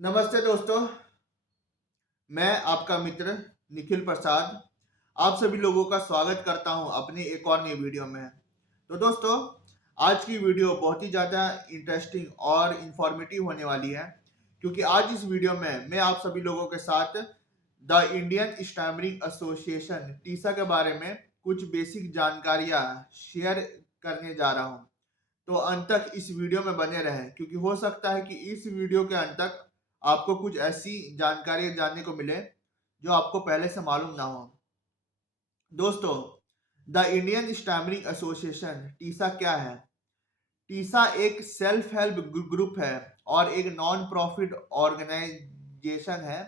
नमस्ते दोस्तों, मैं आपका मित्र निखिल प्रसाद आप सभी लोगों का स्वागत करता हूं अपने एक और नई वीडियो में। तो दोस्तों, आज की वीडियो बहुत ही ज़्यादा इंटरेस्टिंग और इंफॉर्मेटिव होने वाली है, क्योंकि आज इस वीडियो में मैं आप सभी लोगों के साथ the Indian stammering association Tessa के बारे में कुछ बेसिक जानकारियां शेयर करने जा रहा हूं। तो अंत तक इस वीडियो में बने रहें, क्योंकि हो सकता है कि इस वीडियो के अंत तक आपको कुछ ऐसी जानकारी जानने को मिले जो आपको पहले से मालूम ना हो। दोस्तों, the Indian stammering association Tessa क्या है? टीसा एक सेल्फ हेल्प ग्रुप है और एक नॉन प्रॉफिट ऑर्गेनाइजेशन है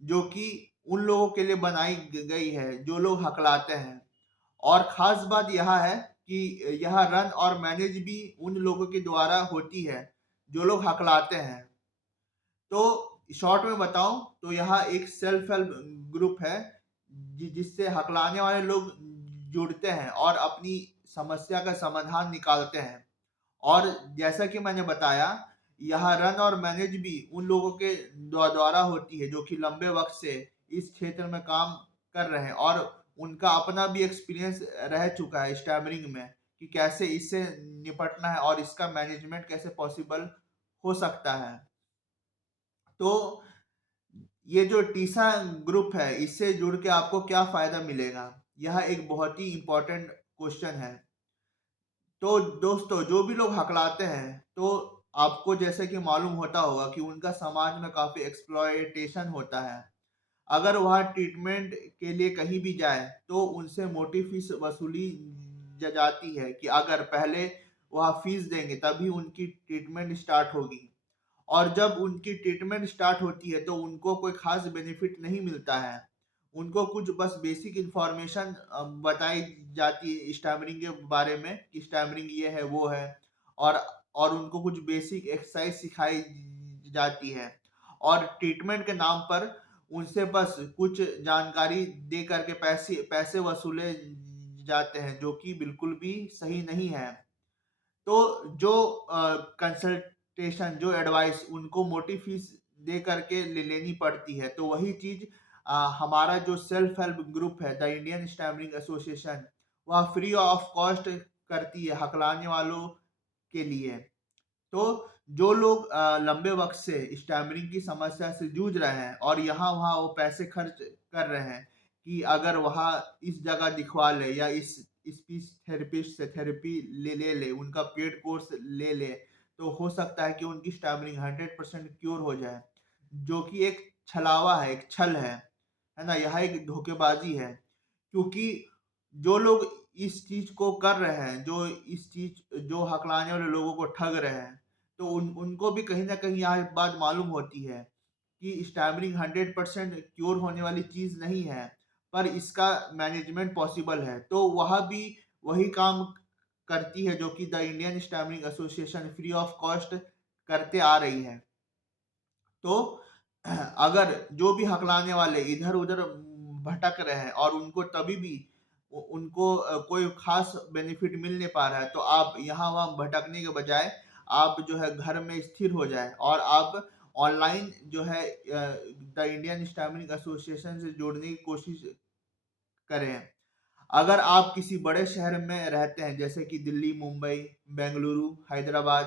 जो कि उन लोगों के लिए बनाई गई है जो लोग हकलाते हैं। और खास बात यह है कि यह रन और मैनेज भी उन लोगों के द्वारा होती है जो लोग हकलाते हैं। तो शॉर्ट में बताऊं तो यह एक सेल्फ हेल्प ग्रुप है जिससे हकलाने वाले लोग जुड़ते हैं और अपनी समस्या का समाधान निकालते हैं। और जैसा कि मैंने बताया, यह रन और मैनेज भी उन लोगों के द्वारा होती है जो कि लंबे वक्त से इस क्षेत्र में काम कर रहे हैं और उनका अपना भी एक्सपीरियंस रह चुका है स्टैमरिंग में कि कैसे इससे निपटना है और इसका मैनेजमेंट कैसे पॉसिबल हो सकता है। तो ये जो टीसा ग्रुप है, इससे जुड़ के आपको क्या फायदा मिलेगा, यह एक बहुत ही इंपॉर्टेंट क्वेश्चन है। तो दोस्तों, जो भी लोग हकलाते हैं, तो आपको जैसे कि मालूम होता होगा कि उनका समाज में काफी एक्सप्लॉयटेशन होता है। अगर वह ट्रीटमेंट के लिए कहीं भी जाए तो उनसे मोटी फीस वसूली जाती है कि अगर पहले वह फीस देंगे तभी उनकी ट्रीटमेंट स्टार्ट होगी। और जब उनकी ट्रीटमेंट स्टार्ट होती है तो उनको कोई खास बेनिफिट नहीं मिलता है। उनको कुछ बस बेसिक इंफॉर्मेशन बताई जाती है स्टैमरिंग के बारे में कि स्टैमरिंग ये है वो है। और और उनको कुछ बेसिक एक्सरसाइज सिखाई जाती है और ट्रीटमेंट के नाम पर उनसे बस कुछ जानकारी दे करके पैसे पैसे वसूले जाते हैं, जो कि बिल्कुल भी सही नहीं है। तो जो कंसल्टेशन, जो एडवाइस उनको मोटी फीस दे करके लेनी पड़ती है, तो वही चीज हमारा जो सेल्फ हेल्प ग्रुप है द इंडियन स्टैमरिंग एसोसिएशन, वह फ्री ऑफ कॉस्ट करती है हकलाने वालों के लिए। तो जो लोग लंबे वक्त से स्टैमरिंग की समस्या से जूझ रहे हैं और यहाँ वहाँ वो पैसे खर्च कर रहे हैं कि अगर वहाँ इस जगह दिखवा ले या इस स्पीच थेरेपिस्ट से थेरेपी ले ले उनका पेड कोर्स ले ले, तो हो सकता है कि उनकी स्टैमरिंग 100% क्योर हो जाए, जो कि एक छलावा है, एक छल है ना? यह एक धोखेबाजी है, क्योंकि जो लोग इस चीज को कर रहे हैं, जो हकलाने वाले लोगों को ठग रहे हैं, तो उनको भी कहीं ना कहीं यह बात मालूम होती है कि स्टैमरिंग 100% क्योर होने वाली चीज नहीं है, पर इसका मैनेजमेंट पॉसिबल है। तो वह भी वही काम करती है जो कि the Indian stammering association free of cost करते आ रही है। तो अगर जो भी हकलाने वाले इधर उधर भटक रहे हैं और उनको तभी भी उनको कोई खास बेनिफिट मिल नहीं पा रहा है, तो आप यहाँ वहाँ भटकने के बजाय आप जो है घर में स्थिर हो जाए और आप ऑनलाइन जो है द इंडियन स्टैमरिंग एसोसिएशन से जोड़ने की कोशिश करें। अगर आप किसी बड़े शहर में रहते हैं जैसे कि दिल्ली, मुंबई, बेंगलुरु, हैदराबाद,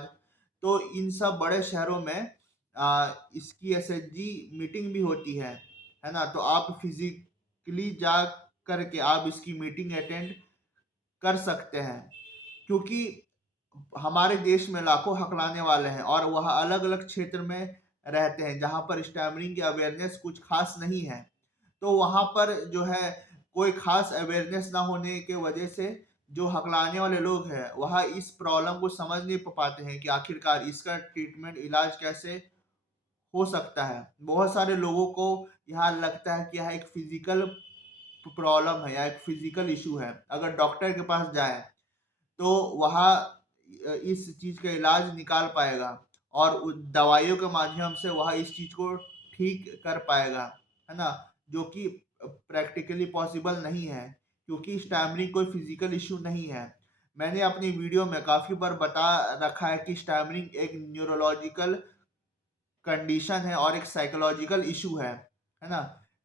तो इन सब बड़े शहरों में इसकी एसएचजी मीटिंग भी होती है ना? तो आप फिजिकली जा करके आप इसकी मीटिंग अटेंड कर सकते हैं, क्योंकि हमारे देश में लाखों हकलाने वाले हैं और वह अलग अलग क्षेत्र में रहते हैं जहां पर स्टैमरिंग की अवेयरनेस कुछ खास नहीं है। तो वहां पर जो है कोई खास अवेयरनेस ना होने के वजह से जो हकलाने वाले लोग हैं वह इस प्रॉब्लम को समझ नहीं पाते हैं कि आखिरकार इसका ट्रीटमेंट इलाज कैसे हो सकता है। बहुत सारे लोगों को यहाँ लगता है कि यह एक फिजिकल प्रॉब्लम है या एक फिजिकल इशू है। अगर डॉक्टर के पास जाए तो वहाँ इस चीज का इलाज निकाल पाएगा और दवाइयों के माध्यम से वह इस चीज को ठीक कर पाएगा, है ना? जो कि प्रैक्टिकली पॉसिबल नहीं है, क्योंकि स्टैमरिंग कोई फिजिकल इशू नहीं है। मैंने अपनी वीडियो में काफी बार बता रखा है कि स्टैमरिंग एक न्यूरोलॉजिकल कंडीशन है और एक साइकोलॉजिकल इशू है ना।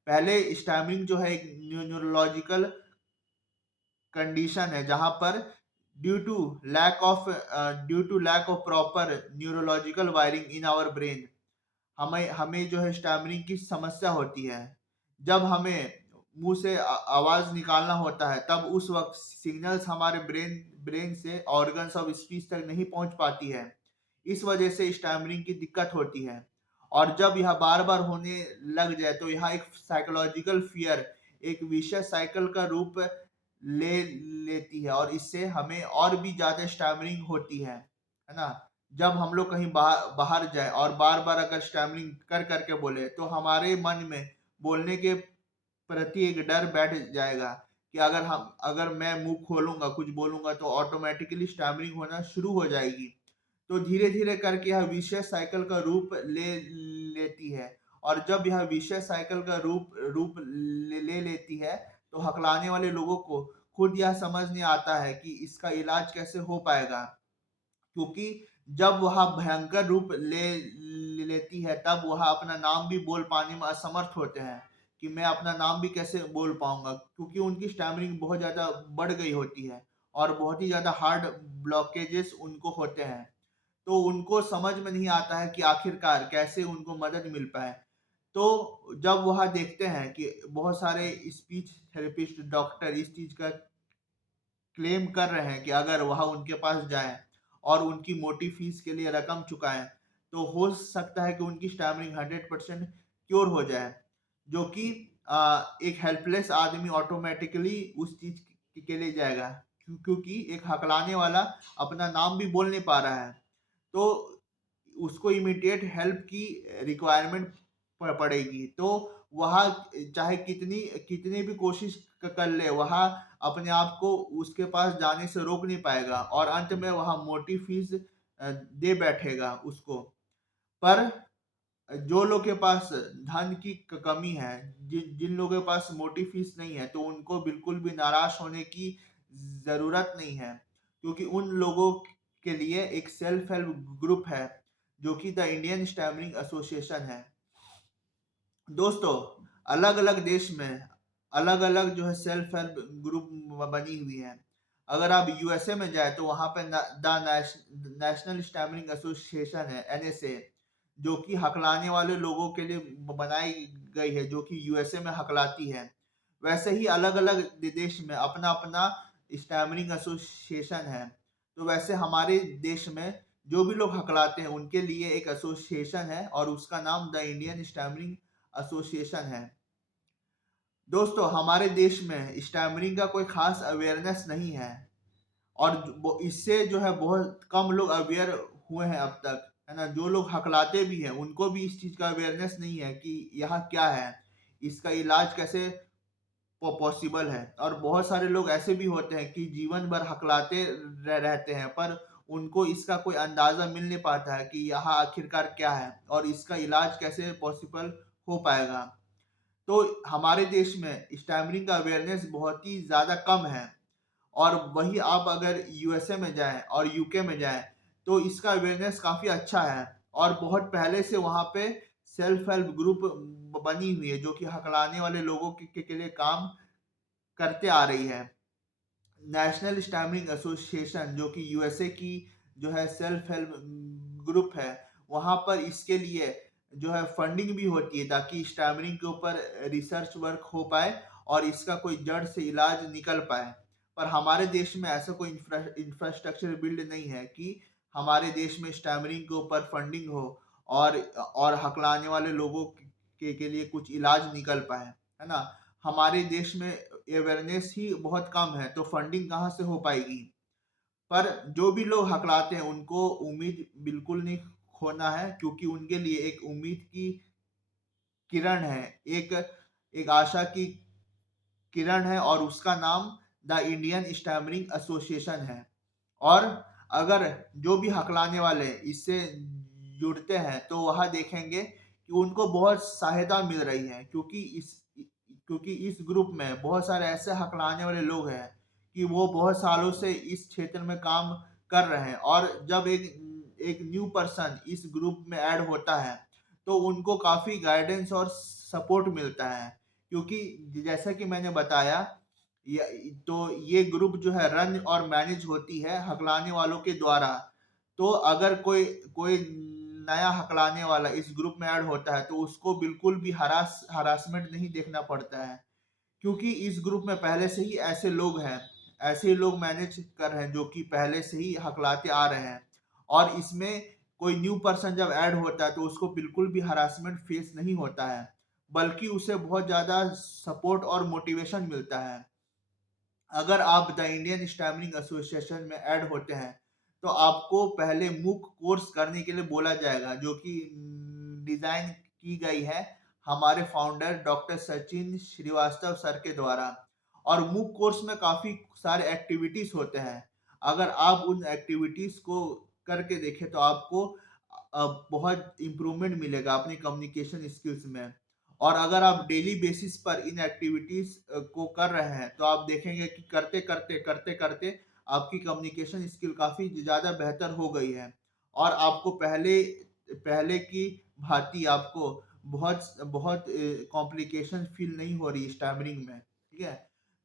पहले स्टैमरिंग जो है एक न्यूरोलॉजिकल कंडीशन है जहां पर due to lack of proper neurological wiring in our brain हमें हमें जो है स्टैमरिंग की समस्या होती है। जब हमें मुंह से आवाज निकालना होता है तब उस वक्त सिग्नल्स हमारे ब्रेन से ऑर्गन्स ऑफ स्पीच तक नहीं पहुंच पाती है। इस वजह से स्टैमरिंग की दिक्कत होती है। और जब यह बार बार होने लग जाए तो यह एक साइकोलॉजिकल फियर, एक विशियस साइकिल का रूप ले लेती है और इससे हमें और भी ज्यादा स्टैमरिंग होती है ना। जब हम लोग कहीं बाहर जाए और बार बार अगर स्टैमरिंग कर करके बोले तो हमारे मन में बोलने के प्रति एक डर बैठ जाएगा कि अगर मैं मुंह खोलूंगा कुछ बोलूंगा तो ऑटोमेटिकली स्टैमरिंग होना शुरू हो जाएगी। तो धीरे धीरे करके यह विशेष साइकिल का रूप ले लेती है। और जब यह विशेष साइकिल का रूप ले लेती है तो हकलाने वाले लोगों को खुद यह समझ नहीं आता है कि इसका इलाज कैसे हो पाएगा। क्योंकि जब वह भयंकर रूप ले लेती है तब वह अपना नाम भी बोल पाने में असमर्थ होते हैं कि मैं अपना नाम भी कैसे बोल पाऊंगा, क्योंकि उनकी स्टैमरिंग बहुत ज़्यादा बढ़ गई होती है और बहुत ही ज़्यादा हार्ड ब्लॉकेजेस उनको होते हैं। तो उनको समझ में नहीं आता है कि आखिरकार कैसे उनको मदद मिल पाए। तो जब वह देखते हैं कि बहुत सारे स्पीच थेरेपिस्ट डॉक्टर इस चीज़ का क्लेम कर रहे हैं कि अगर वह उनके पास जाए और उनकी मोटी फीस के लिए रकम चुकाएं तो हो सकता है कि उनकी स्टैमरिंग 100% क्योर हो जाए। जो कि एक हेल्पलेस आदमी ऑटोमेटिकली उस चीज के लिए जाएगा, क्योंकि एक हकलाने वाला अपना नाम भी बोल नहीं पा रहा है। तो उसको इमीडिएट हेल्प की रिक्वायरमेंट पड़ेगी। तो वह चाहे कितनी कितनी भी कोशिश कर ले वह अपने आप को उसके पास जाने से रोक नहीं पाएगा और अंत में वह मोटी फीस दे बैठेगा उसको। पर जो लोग के पास धन की कमी है, जिन लोगों के पास मोटी फीस नहीं है, तो उनको बिल्कुल भी नाराज होने की जरूरत नहीं है, क्योंकि उन लोगों के लिए एक सेल्फ हेल्प ग्रुप है जो कि द इंडियन स्टैमरिंग एसोसिएशन है। दोस्तों, अलग अलग देश में अलग अलग जो है सेल्फ हेल्प ग्रुप बनी हुई है। अगर आप यूएसए में जाए तो वहां पे द नेशनल स्टैमरिंग एसोसिएशन है, एनएसए, जो कि हकलाने वाले लोगों के लिए बनाई गई है, जो कि यूएसए में हकलाती है। वैसे ही अलग अलग देश में अपना अपना स्टैमरिंग एसोसिएशन है। तो वैसे हमारे देश में जो भी लोग हकलाते हैं उनके लिए एक एसोसिएशन है और उसका नाम द इंडियन स्टैमरिंग एसोसिएशन है। दोस्तों, हमारे देश में स्टैमरिंग का कोई खास अवेयरनेस नहीं है और इससे जो है बहुत कम लोग अवेयर हुए हैं अब तक, है ना। जो लोग हकलाते भी हैं उनको भी इस चीज का अवेयरनेस नहीं है कि यह क्या है, इसका इलाज कैसे पॉसिबल है। और बहुत सारे लोग ऐसे भी होते हैं कि जीवन भर हकलाते रहते हैं पर उनको इसका कोई अंदाजा मिल नहीं पाता है कि यह आखिरकार क्या है और इसका इलाज कैसे पॉसिबल हो पाएगा। तो हमारे देश में स्टैमरिंग का अवेयरनेस बहुत ही ज़्यादा कम है। और वही आप अगर यूएसए में जाएं और यूके में जाएं तो इसका अवेयरनेस काफ़ी अच्छा है और बहुत पहले से वहाँ पे सेल्फ हेल्प ग्रुप बनी हुई है जो कि हकलाने वाले लोगों के लिए काम करते आ रही है। नेशनल स्टैमरिंग एसोसिएशन जो कि यूएसए की जो है सेल्फ हेल्प ग्रुप है, वहाँ पर इसके लिए जो है फंडिंग भी होती है ताकि स्टैमरिंग के ऊपर रिसर्च वर्क हो पाए और इसका कोई जड़ से इलाज निकल पाए। पर हमारे देश में ऐसा कोई इंफ्रास्ट्रक्चर बिल्ड नहीं है कि हमारे देश में स्टैमरिंग के ऊपर फंडिंग हो और हकलाने वाले लोगों के लिए कुछ इलाज निकल पाए, है ना। हमारे देश में अवेयरनेस ही बहुत कम है तो फंडिंग कहाँ से हो पाएगी। पर जो भी लोग हकलाते हैं उनको उम्मीद बिल्कुल नहीं खोना है, क्योंकि उनके लिए एक उम्मीद की किरण है, एक एक आशा की किरण है और उसका नाम द इंडियन स्टैमरिंग एसोसिएशन है। और अगर जो भी हकलाने वाले इससे जुड़ते हैं तो वह देखेंगे कि उनको बहुत सहायता मिल रही है, क्योंकि इस ग्रुप में बहुत सारे ऐसे हकलाने वाले लोग हैं कि वो बहुत सालों से इस क्षेत्र में काम कर रहे हैं। और जब एक न्यू पर्सन इस ग्रुप में ऐड होता है तो उनको काफ़ी गाइडेंस और सपोर्ट मिलता है, क्योंकि जैसा कि मैंने बताया तो ये ग्रुप जो है रन और मैनेज होती है हकलाने वालों के द्वारा। तो अगर कोई कोई नया हकलाने वाला इस ग्रुप में ऐड होता है तो उसको बिल्कुल भी हरासमेंट नहीं देखना पड़ता है, क्योंकि इस ग्रुप में पहले से ही ऐसे लोग हैं, ऐसे लोग मैनेज कर रहे हैं जो कि पहले से ही हकलाते आ रहे हैं। और इसमें कोई न्यू पर्सन जब ऐड होता है तो उसको बिल्कुल भी हरासमेंट फेस नहीं होता है, बल्कि उसे बहुत ज़्यादा सपोर्ट और मोटिवेशन मिलता है। अगर आप द इंडियन स्टैमरिंग एसोसिएशन में ऐड होते हैं तो आपको पहले मूक कोर्स करने के लिए बोला जाएगा, जो कि डिजाइन की गई है हमारे founder doctor Sachin Shrivastava sir के द्वारा। और मूक कोर्स में काफी सारे एक्टिविटीज होते हैं। अगर आप उन एक्टिविटीज को करके देखें तो आपको बहुत इम्प्रूवमेंट मिलेगा अपनी कम्युनिकेशन स्किल्स में। और अगर आप डेली बेसिस पर इन एक्टिविटीज को कर रहे हैं तो आप देखेंगे कि करते करते आपकी कम्युनिकेशन स्किल काफी ज्यादा बेहतर हो गई है, और आपको पहले पहले की भांति आपको बहुत बहुत कॉम्प्लिकेशन फील नहीं हो रही स्टैमरिंग में। ठीक है,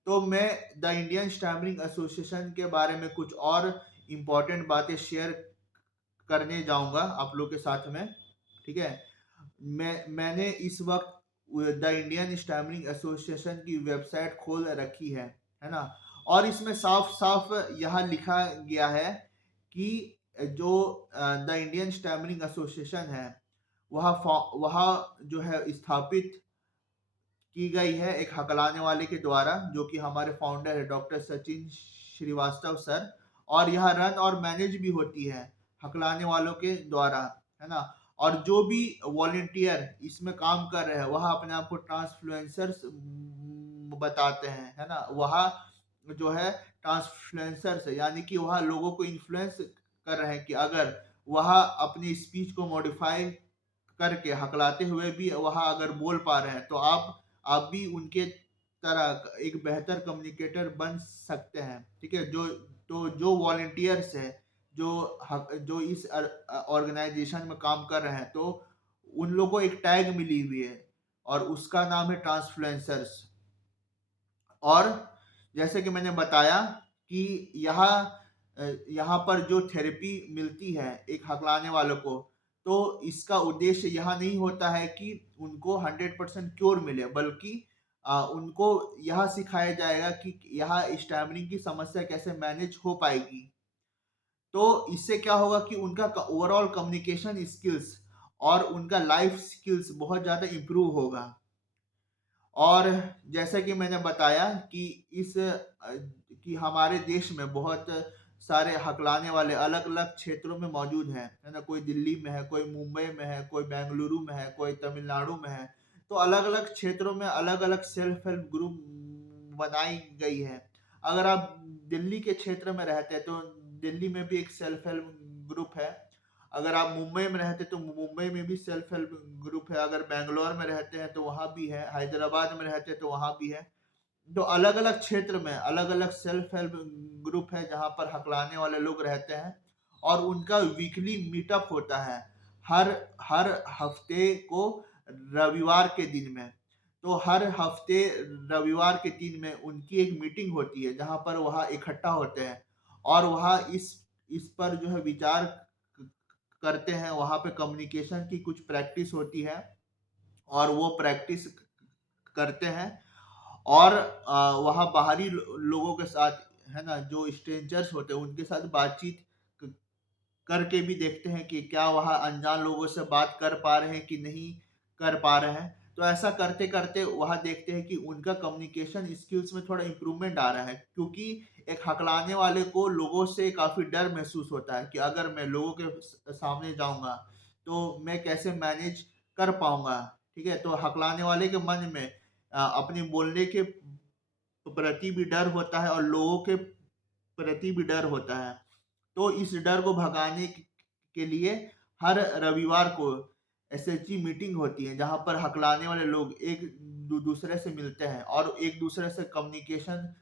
तो मैं द इंडियन स्टैमरिंग एसोसिएशन के बारे में कुछ और इम्पोर्टेंट बातें शेयर करने जाऊंगा आप लोग के साथ में। ठीक है, मैंने इस वक्त द इंडियन स्टैमरिंग एसोसिएशन की वेबसाइट खोल रखी है ना। और इसमें साफ साफ यहाँ लिखा गया है कि जो द इंडियन स्टैमरिंग एसोसिएशन है वह जो है स्थापित की गई है एक हकलाने वाले के द्वारा, जो कि हमारे फाउंडर है डॉक्टर सचिन श्रीवास्तव सर। और यह रन और मैनेज भी होती है हकलाने वालों के द्वारा, है ना। और जो भी वॉलेंटियर इसमें काम कर रहे हैं वह अपने आप को ट्रांसफ्लुएंसर्स बताते हैं, है ना। वह जो है ट्रांसफ्लुएंसर्स है, यानी कि वह लोगों को इन्फ्लुएंस कर रहे हैं कि अगर वह अपनी स्पीच को मॉडिफाई करके हकलाते हुए भी वह अगर बोल पा रहे हैं तो आप भी उनके तरह एक बेहतर कम्युनिकेटर बन सकते हैं। ठीक है, जो वॉलेंटियर्स है जो इस ऑर्गेनाइजेशन में काम कर रहे हैं तो उन लोगों को एक टैग मिली हुई है और उसका नाम है ट्रांसफ्लुएंसर्स। और जैसे कि मैंने बताया कि यहाँ पर जो थेरेपी मिलती है एक हकलाने वालों को, तो इसका उद्देश्य यह नहीं होता है कि उनको 100% क्योर मिले, बल्कि उनको यह सिखाया जाएगा कि यह स्टैमरिंग की समस्या कैसे मैनेज हो पाएगी। तो इससे क्या होगा कि उनका ओवरऑल कम्युनिकेशन स्किल्स और उनका लाइफ स्किल्स बहुत ज़्यादा इम्प्रूव होगा। और जैसा कि मैंने बताया कि कि हमारे देश में बहुत सारे हकलाने वाले अलग अलग क्षेत्रों में मौजूद हैं, है ना। कोई दिल्ली में है, कोई मुंबई में है, कोई बेंगलुरु में है, कोई तमिलनाडु में है। तो अलग अलग क्षेत्रों में अलग अलग सेल्फ हेल्प ग्रुप बनाई गई है। अगर आप दिल्ली के क्षेत्र में रहते हैं तो दिल्ली में भी एक सेल्फ हेल्प ग्रुप है। अगर आप मुंबई में रहते तो मुंबई में भी सेल्फ हेल्प ग्रुप है। अगर बेंगलोर में रहते हैं तो वहाँ भी है। हैदराबाद में रहते हैं तो वहाँ भी है। तो अलग अलग क्षेत्र में अलग अलग सेल्फ हेल्प ग्रुप है जहाँ पर हकलाने वाले लोग रहते हैं, और उनका वीकली मीटअप होता है हर हर हफ्ते को रविवार के दिन में। तो हर हफ्ते रविवार के दिन में उनकी एक मीटिंग होती है जहाँ पर वह इकट्ठा होते हैं और वह इस पर जो है विचार करते हैं। वहाँ पे कम्युनिकेशन की कुछ प्रैक्टिस होती है और वो प्रैक्टिस करते हैं। और वहाँ बाहरी लोगों के साथ, है ना, जो स्ट्रेंजर्स होते हैं उनके साथ बातचीत करके भी देखते हैं कि क्या वहाँ अनजान लोगों से बात कर पा रहे हैं कि नहीं कर पा रहे हैं। तो ऐसा करते करते वहाँ देखते हैं कि उनका कम्युनिकेशन स्किल्स में थोड़ा इम्प्रूवमेंट आ रहा है, क्योंकि एक हकलाने वाले को लोगों से काफ़ी डर महसूस होता है कि अगर मैं लोगों के सामने जाऊँगा तो मैं कैसे मैनेज कर पाऊँगा। ठीक है, तो हकलाने वाले के मन में अपने बोलने के प्रति भी डर होता है और लोगों के प्रति भी डर होता है। तो इस डर को भगाने के लिए हर रविवार को एसएचजी मीटिंग होती है जहाँ पर हकलाने वाले लोग एक दूसरे से मिलते हैं और एक दूसरे से कम्युनिकेशन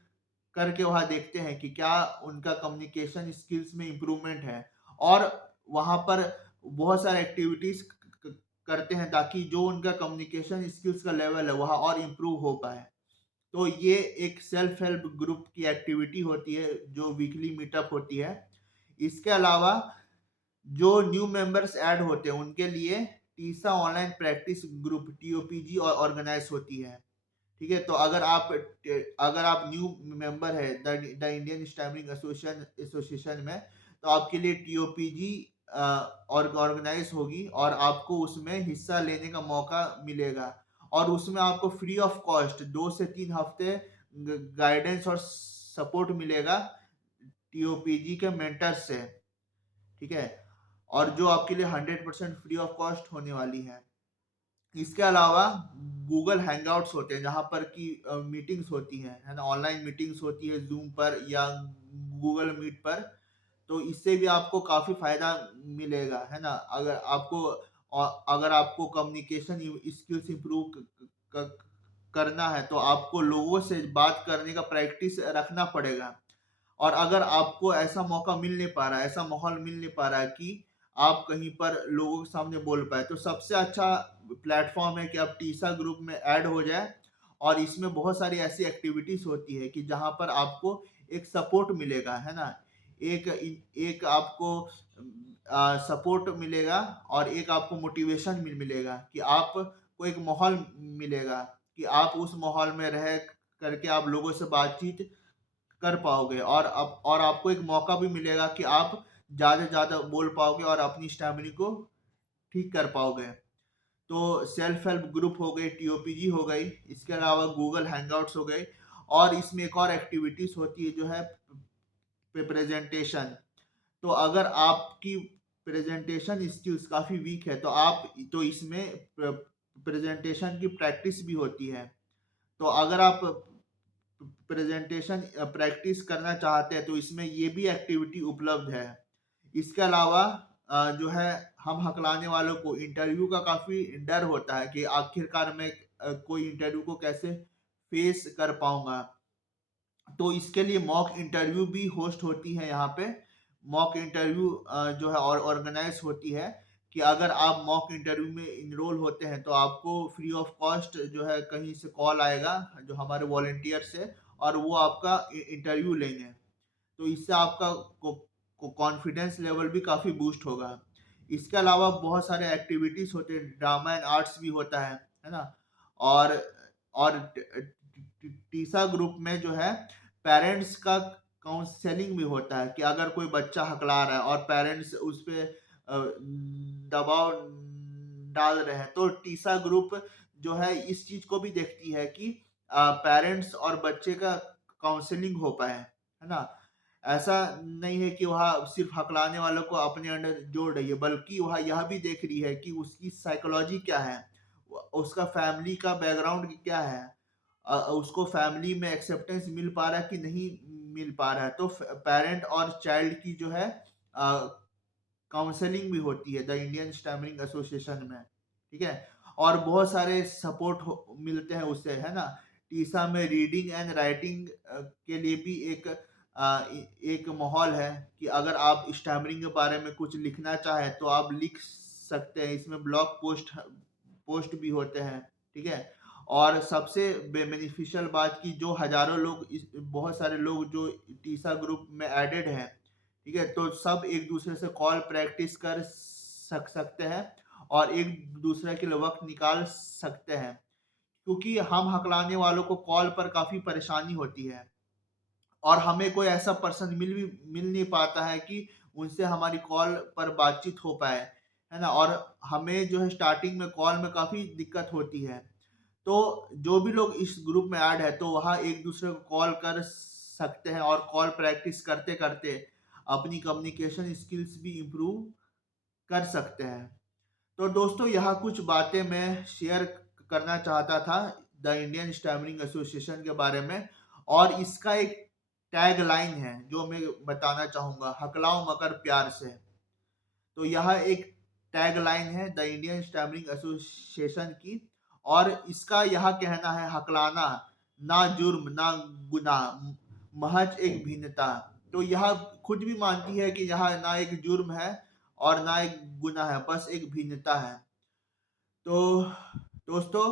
करके वहाँ देखते हैं कि क्या उनका कम्युनिकेशन स्किल्स में इम्प्रूवमेंट है। और वहाँ पर बहुत सारे एक्टिविटीज करते हैं ताकि जो उनका कम्युनिकेशन स्किल्स का लेवल है वह और इम्प्रूव हो पाए। तो ये एक सेल्फ हेल्प ग्रुप की एक्टिविटी होती है जो वीकली मीटअप होती है। इसके अलावा जो न्यू मेंबर्स ऐड होते हैं उनके लिए टीसा ऑनलाइन प्रैक्टिस ग्रुप टीओपीजी और ऑर्गेनाइज होती है। ठीक है, तो अगर आप न्यू मेंबर है द इंडियन स्टैमरिंग एसोसिएशन में, तो आपके लिए टीओपीजी ऑर्गेनाइज होगी और आपको उसमें हिस्सा लेने का मौका मिलेगा। और उसमें आपको फ्री ऑफ कॉस्ट 2 से 3 हफ्ते गाइडेंस और सपोर्ट मिलेगा टीओपीजी के मेंटर से। ठीक है, और जो आपके लिए 100% फ्री ऑफ कॉस्ट होने वाली है। इसके अलावा गूगल हैंगआउट्स होते हैं जहाँ पर की मीटिंग्स होती हैं, है ना, ऑनलाइन मीटिंग्स होती है जूम पर या गूगल मीट पर। तो इससे भी आपको काफ़ी फायदा मिलेगा, है ना। अगर आपको कम्युनिकेशन स्किल्स इंप्रूव करना है तो आपको लोगों से बात करने का प्रैक्टिस रखना पड़ेगा। और अगर आपको ऐसा मौका मिल नहीं पा रहा है, ऐसा माहौल मिल नहीं पा रहा है कि आप कहीं पर लोगों के सामने बोल पाए, तो सबसे अच्छा प्लेटफॉर्म है कि आप टीसा ग्रुप में ऐड हो जाए। और इसमें बहुत सारी ऐसी एक्टिविटीज होती है कि जहाँ पर आपको एक सपोर्ट मिलेगा, है ना। एक एक आपको सपोर्ट मिलेगा और एक आपको मोटिवेशन मिलेगा कि आपको एक माहौल मिलेगा कि आप उस माहौल में रह करके आप लोगों से बातचीत कर पाओगे। और आपको एक मौका भी मिलेगा कि आप ज़्यादा से ज़्यादा बोल पाओगे और अपनी स्टैमिना को ठीक कर पाओगे। तो सेल्फ हेल्प ग्रुप हो गई, टीओपीजी हो गई, इसके अलावा गूगल हैंगआउट्स हो गई। और इसमें एक और एक्टिविटीज होती है जो है प्रेजेंटेशन। तो अगर आपकी प्रेजेंटेशन स्किल्स काफ़ी वीक है तो इसमें प्रेजेंटेशन की प्रैक्टिस भी होती है। तो अगर आप प्रेजेंटेशन प्रैक्टिस करना चाहते हैं तो इसमें ये भी एक्टिविटी उपलब्ध है। इसके अलावा जो है, हम हकलाने वालों को इंटरव्यू का काफ़ी डर होता है कि आखिरकार मैं कोई इंटरव्यू को कैसे फेस कर पाऊंगा। तो इसके लिए मॉक इंटरव्यू भी होस्ट होती है यहाँ पे। मॉक इंटरव्यू जो है और ऑर्गेनाइज होती है कि अगर आप मॉक इंटरव्यू में इनरोल होते हैं तो आपको फ्री ऑफ कॉस्ट जो है कहीं से कॉल आएगा जो हमारे वॉलंटियर से, और वो आपका इंटरव्यू लेंगे। तो इससे आपका कॉन्फिडेंस लेवल भी काफ़ी बूस्ट होगा। इसके अलावा बहुत सारे एक्टिविटीज़ होते हैं, ड्रामा एंड आर्ट्स भी होता है ना। और टीसा ग्रुप में जो है पेरेंट्स का काउंसलिंग भी होता है कि अगर कोई बच्चा हकला रहा है और पेरेंट्स उस पर दबाव डाल रहे हैं तो टीसा ग्रुप जो है इस चीज को भी देखती है कि पेरेंट्स और बच्चे का काउंसलिंग हो पाए, है ना। ऐसा नहीं है कि वह सिर्फ हकलाने वालों को अपने अंडर जोड़ रही है, बल्कि वह यह भी देख रही है कि उसकी साइकोलॉजी क्या है, उसका फैमिली का बैकग्राउंड क्या है, उसको फैमिली में एक्सेप्टेंस मिल पा रहा है कि नहीं मिल पा रहा है। तो पेरेंट और चाइल्ड की जो है काउंसलिंग भी होती है द इंडियन स्टैमरिंग एसोसिएशन में। ठीक है, और बहुत सारे सपोर्ट मिलते हैं उससे, है ना। टीसा में रीडिंग एंड राइटिंग के लिए भी एक माहौल है कि अगर आप स्टैमरिंग के बारे में कुछ लिखना चाहें तो आप लिख सकते हैं। इसमें ब्लॉग पोस्ट भी होते हैं। ठीक है, और सबसे बेनिफिशियल बात की जो हजारों लोग बहुत सारे लोग जो टीसा ग्रुप में एडेड हैं, ठीक है, तो सब एक दूसरे से कॉल प्रैक्टिस कर सकते हैं और एक दूसरे के लिए वक्त निकाल सकते हैं। क्योंकि हम हकलाने वालों को कॉल पर काफ़ी परेशानी होती है और हमें कोई ऐसा पर्सन मिल नहीं पाता है कि उनसे हमारी कॉल पर बातचीत हो पाए, है ना। और हमें जो है स्टार्टिंग में कॉल में काफ़ी दिक्कत होती है। तो जो भी लोग इस ग्रुप में ऐड है तो वहाँ एक दूसरे को कॉल कर सकते हैं और कॉल प्रैक्टिस करते करते अपनी कम्युनिकेशन स्किल्स भी इम्प्रूव कर सकते हैं। तो दोस्तों, यह कुछ बातें मैं शेयर करना चाहता था द इंडियन स्टैमरिंग एसोसिएशन के बारे में। और इसका एक टैग लाइन है जो मैं बताना चाहूँगा, हकलाओ मगर प्यार से। तो यह एक टैग लाइन है द इंडियन स्टैमरिंग एसोसिएशन की। और इसका यह कहना है, हकलाना ना जुर्म ना गुनाह, महज एक भिन्नता। तो यह खुद भी मानती है कि यह ना एक जुर्म है और ना एक गुनाह है, बस एक भिन्नता है। तो दोस्तों,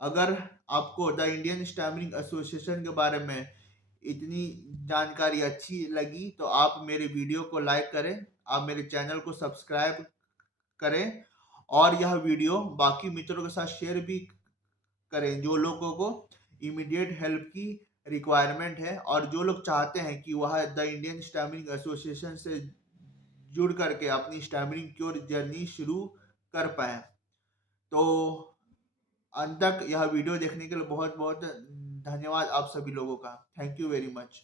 अगर आपको द इंडियन स्टैमरिंग एसोसिएशन के बारे में इतनी जानकारी अच्छी लगी तो आप मेरे वीडियो को लाइक करें, आप मेरे चैनल को सब्सक्राइब करें और यह वीडियो बाकी मित्रों के साथ शेयर भी करें जो लोगों को इमीडिएट हेल्प की रिक्वायरमेंट है और जो लोग चाहते हैं कि वह द इंडियन स्टैमरिंग एसोसिएशन से जुड़ करके अपनी स्टैमरिंग क्योर जर्नी शुरू कर पाए। तो अंत तक यह वीडियो देखने के लिए बहुत बहुत धन्यवाद आप सभी लोगों का। Thank you very much.